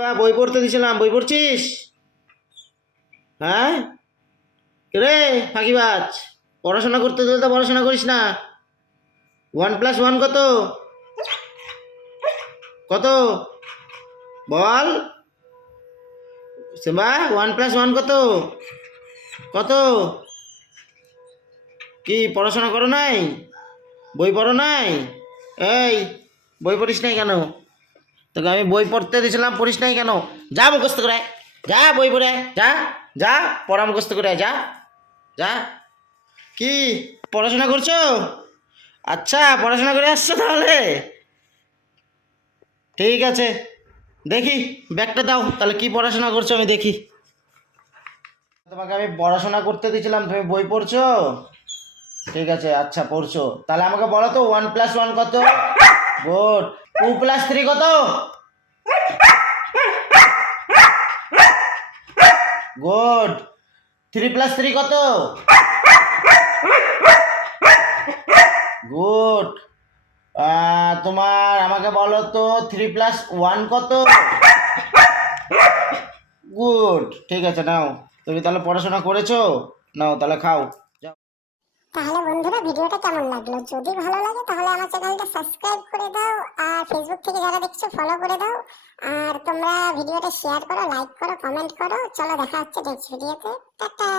বা বই পড়তে দিছিলাম, বই পড়ছিস? হ্যাঁ, রে ফাঁকিবাজ, পড়াশোনা করতে দিলে তো পড়াশোনা করিস না। 1+1 কত? কত বল সেবা, 1+1 কত? কত? কি পড়াশোনা করো নাই? বই পড়ো নাই? এই, বই পড়িস নাই কেন? তোকে আমি বই পড়তে দিয়েছিলাম, পড়িস নাই কেন? যা মুখস্থ করে আয়। যা বই পড়ে আয়। যা, যা পড়া মুখস্থ করে আয়, যা যা। কি পড়াশোনা করছো? আচ্ছা, পড়াশোনা করে আসছো তাহলে। ঠিক আছে, দেখি ব্যাগটা দাও, তাহলে কি পড়াশোনা করছো আমি দেখি। তোমাকে আমি পড়াশোনা করতে দিয়েছিলাম, তুমি বই পড়ছো? ঠিক আছে, আচ্ছা পড়ছো, তাহলে আমাকে বলো তো 1+1 কত? গুড। 2+3 কত? গুড। 3+3 কত? গুড। তোমার আমাকে বলো তো 3+1 কত? গুড। ঠিক আছে, নাও, তুমি তাহলে পড়াশোনা করেছো, নাও তাহলে খাও। যাও। তাহলে বন্ধুরা ভিডিওটা কেমন লাগলো? যদি ভালো লাগে তাহলে আমার চ্যানেলটা সাবস্ক্রাইব করে দাও, আর ফেসবুক থেকে যারা দেখছো ফলো করে দাও, আর তোমরা ভিডিওটা শেয়ার করো, লাইক করো, কমেন্ট করো। চলো দেখা হচ্ছে নেক্সট ভিডিওতে। টাটা।